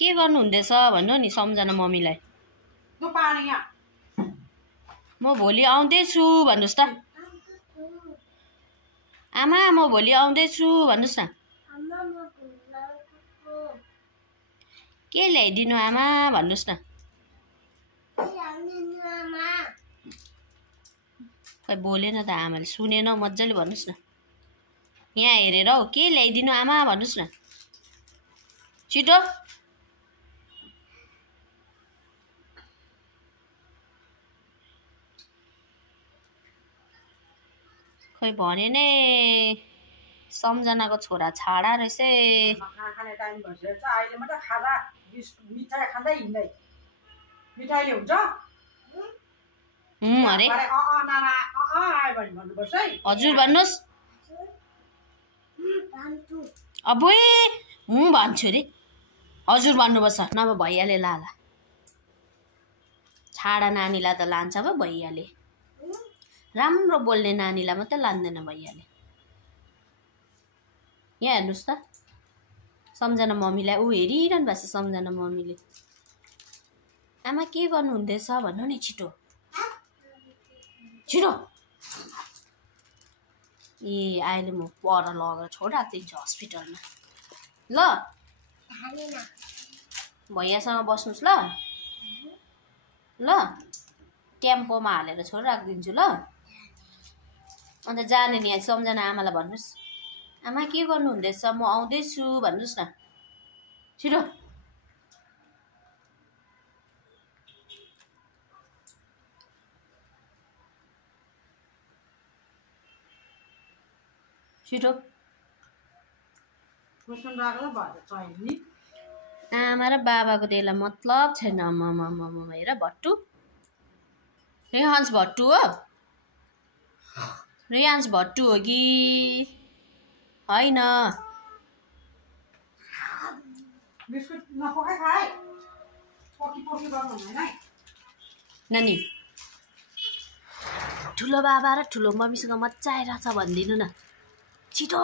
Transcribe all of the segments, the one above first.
के गर्नु हुँदैछ भन्नु नि सम्झना मम्मीलाई। म भोलि आउँदैछु भन्नुस् त। आमा म भोलि आउँदैछु भन्नुस् न। के ल्याइदिनु आमा भन्नुस् न। खै बोलेन त आमाले, सुनेन मजाले भन्नुस् न। यहाँ हेरेर हौ, के ल्याइदिनु आमा भन्नुस् न छिटो। खै भने नै सम्झनाको छोरा छाडा रहेछ। खाने टाइम भइसकेछ, अहिले मात्रै खाजा मिठाई खाँदै हिँड्दै मिठाईले हुन्छ अरे नाना आयो भने भन्नुपर्छ है। हजुर भन्नुस्। अबुई भन्छु रे, हजुर भन्नुपर्छ नभए भैयाले लाला। छाडा नानीलाई त लान्छ पो भैयाले, राम्रो बोल्ने नानीलाई मात्रै लाँदैन भैयाले। यहाँ हेर्नुहोस् त सम्झना मम्मीलाई, ऊ हेरिरहनु भएको छ सम्झना मम्मीले। आमा के गर्नु हुँदैछ भन्नु नि छिटो छिटो। ए अहिले म पर लगेर छोडिराख्दै दिन्छु हस्पिटलमा ल। भैयासँग बस्नुहोस् ल ल, टेम्पोमा हालेर छोडिराखिदिन्छु ल। अन्त जाने नि सम्झना आमालाई भन्नुहोस्, आमा के गर्नु हुँदैछ म आउँदैछु भन्नुहोस् न छिटो। छिटो। आमा र बाबाको त्यसलाई मतलब छैन। हेर भट्टु, रेहान्स भट्टु हो, रेहान्स भट्टु हो कि होइन। नानी ठुलो बाबा र ठुलो मम्मीसँग मजा आइरहेछ भनिदिनु न छिटो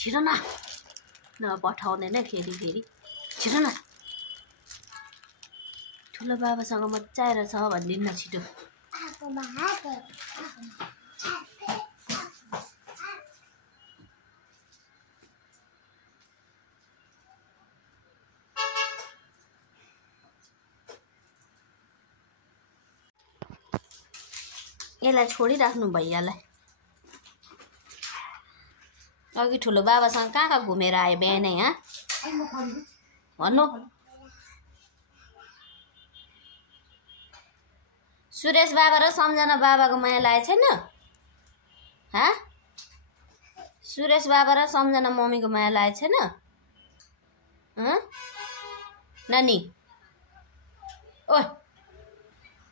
छिटो न, पठाउँदैन फेरि छिटो न। ठुलो बाबासँग मजा आइरहेछ भनिदिनु न छिटो। यसलाई छोडिराख्नु भैयालाई। अघि ठुलो बाबासँग कहाँ घुमेर आयो बिहानै भन्नु। सुरेश बाबा र सम्झना बाबाको माया लागेको छैन? सुरेश बाबा र सम्झना मम्मीको माया लागेको छैन? नानी ओ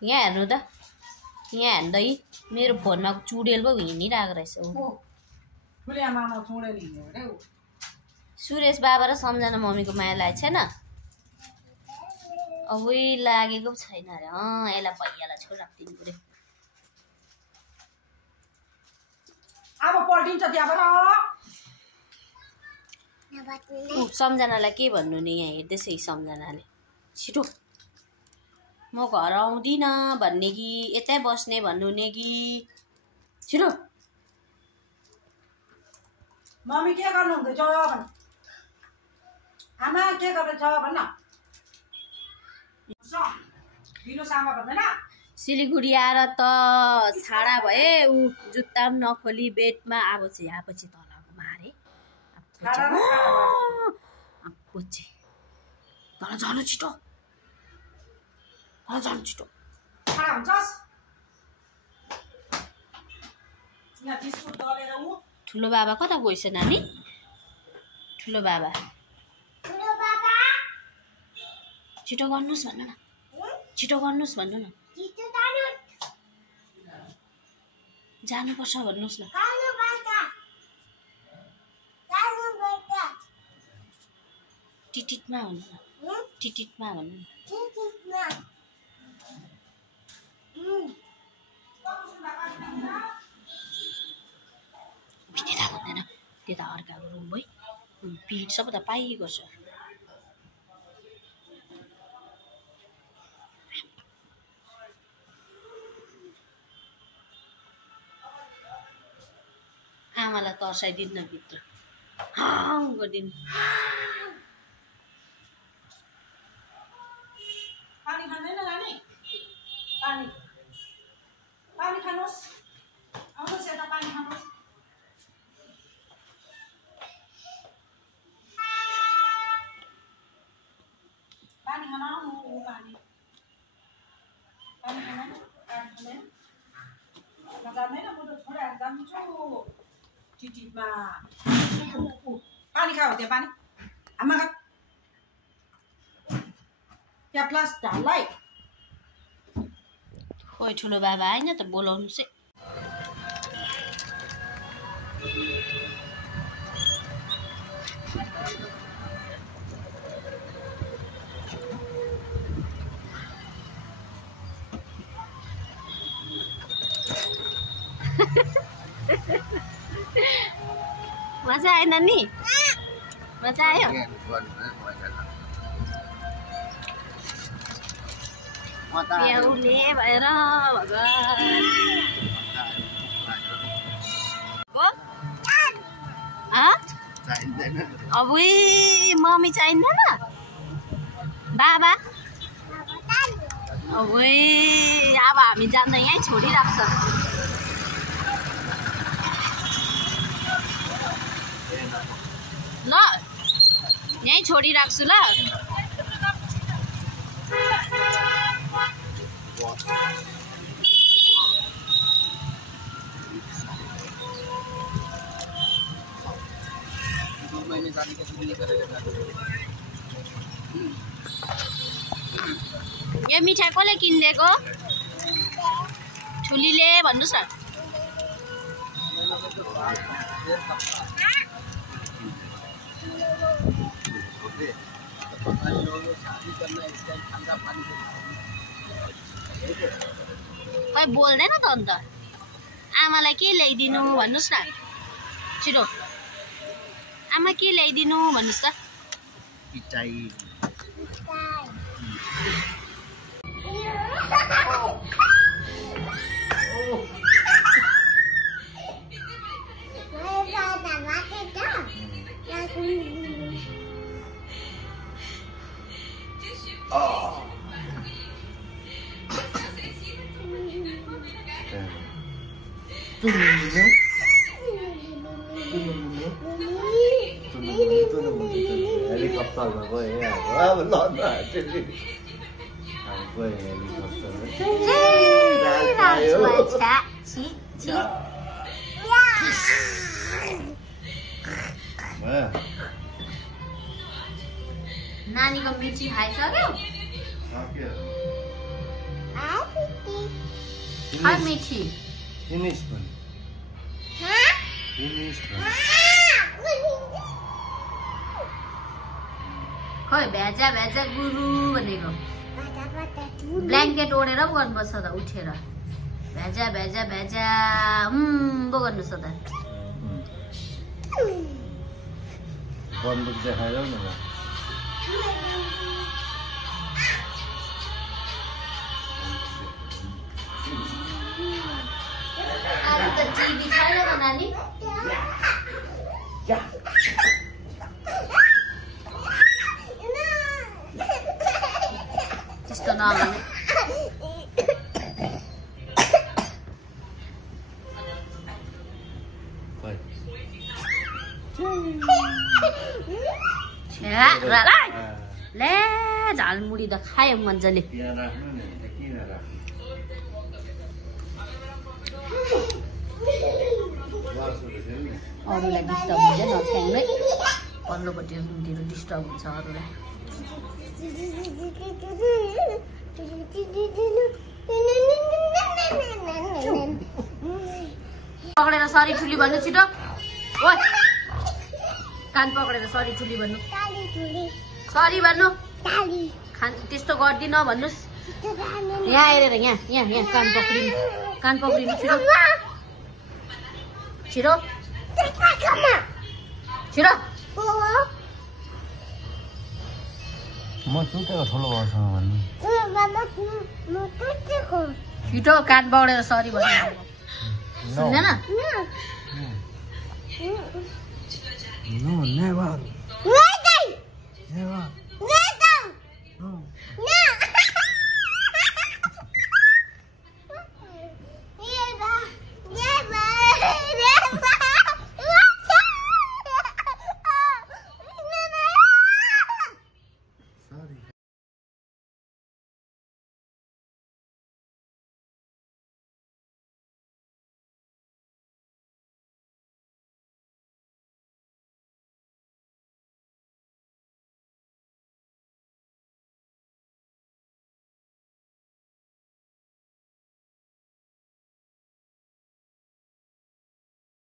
यहाँ हेर्नु त, यहाँ हेर्दै मेरो फोनमा चुडेल पो हिँडिरहेको रहेछ। सुरेश बाबा र सम्झना मम्मीको माया लागेको छैन? अबुई लागेको छैन अरे। यसलाई भैयालाई छोडिराखिदिनु पर्यो। अब पल्टिन्छ त्यहाँबाट। सम्झनालाई के भन्नु नि, यहाँ हेर्दैछ सम्झनाले। छिटो म घर आउँदिनँ भन्ने कि यतै बस्ने भन्नुहुने कि छिटो। मम्मी के गर्नु हुँदैछ भन, आमा के गर्दैछ भन्न। सिलगढी आएर त छाडा भए, ऊ जुत्ता पनि नखोली बेडमा आपछि तलको मारे। तल जानु छिटो, तल जानु छिटो। ठुलो बाबा कता गएछ नानी? ठुलो बाबा छिटो गर्नुहोस् भन्नु न, छिटो गर्नुहोस् भन्नु न। जानुपर्छ भन्नुहोस् न। टिटिटमा भन्नु न, टिटिटमा भन्नु न। त्यता भन्दैन, त्यता अर्काको रुम भइ पिट सब त पाइएको छ। आमालाई तर्साइदिन्न भित्र हाउ गरिदिनु पानी खाँदैन नानी पानी पानी खानुहोस् आउनुहोस् यता पानी खानुहोस् पानी खान आउनु पानी पानी खाँदैन म जान्दैन म त छोडेर जान्छु चिटिपमा पानी खाऊ त्यहाँ पानी आमा खा त्यहाँ प्लास ढाललाई खोइ ठुलो बाबा आएन त बोलाउनु चाहिँ मजा आएन नि मजा आयो प्याउले भएर भगवान् अब मम्मी चाहिँदैन बाबा अब हामी जान्दा यहीँ छोडिराख्छ ल यहीँ छोडिराख्छु ल यो मिठाई कसले किनिदिएको ठुलीले भन्नुहोस् न खै बोल्दैन त अन्त आमालाई के ल्याइदिनु भन्नुहोस् न छिटो आमा के ल्याइदिनु भन्नुहोस् त हेलिकप्टरमा गएँ अब लड्न नानीको मिठी खाइसक्यो मिठी खै भ्याजा भ्याजा गुरु भनेको ब्ल्याङ्केट ओढेर पो गर्नुपर्छ त उठेर भ्याजा भ्याजा भ्याजा पो गर्नुहोस् त बन्दुक देखायो न आज त टिभी छैन त नानी त्यस्तो नभने ले झालमुडी त खायो मजाले अरूलाई डिस्टर्ब हुन्छ नछ्याङ्दै पल्लोपट्टि रुमतिर डिस्टर्ब हुन्छ अरूलाई पक्रेर सरी ठुली भन्नु छिटो ओ कान पक्रेर सरी ठुली भन्नु सरी भन्नु त्यस्तो गर्दिन भन्नुहोस् यहाँ हेरेर यहाँ कान पक्रिनु छिटो छिटो छिटो म सुतेको ठुलो बाउसँग भन्नु छिटो कान पक्रेर सरी भन्नु सुन्दैन No, never. Never.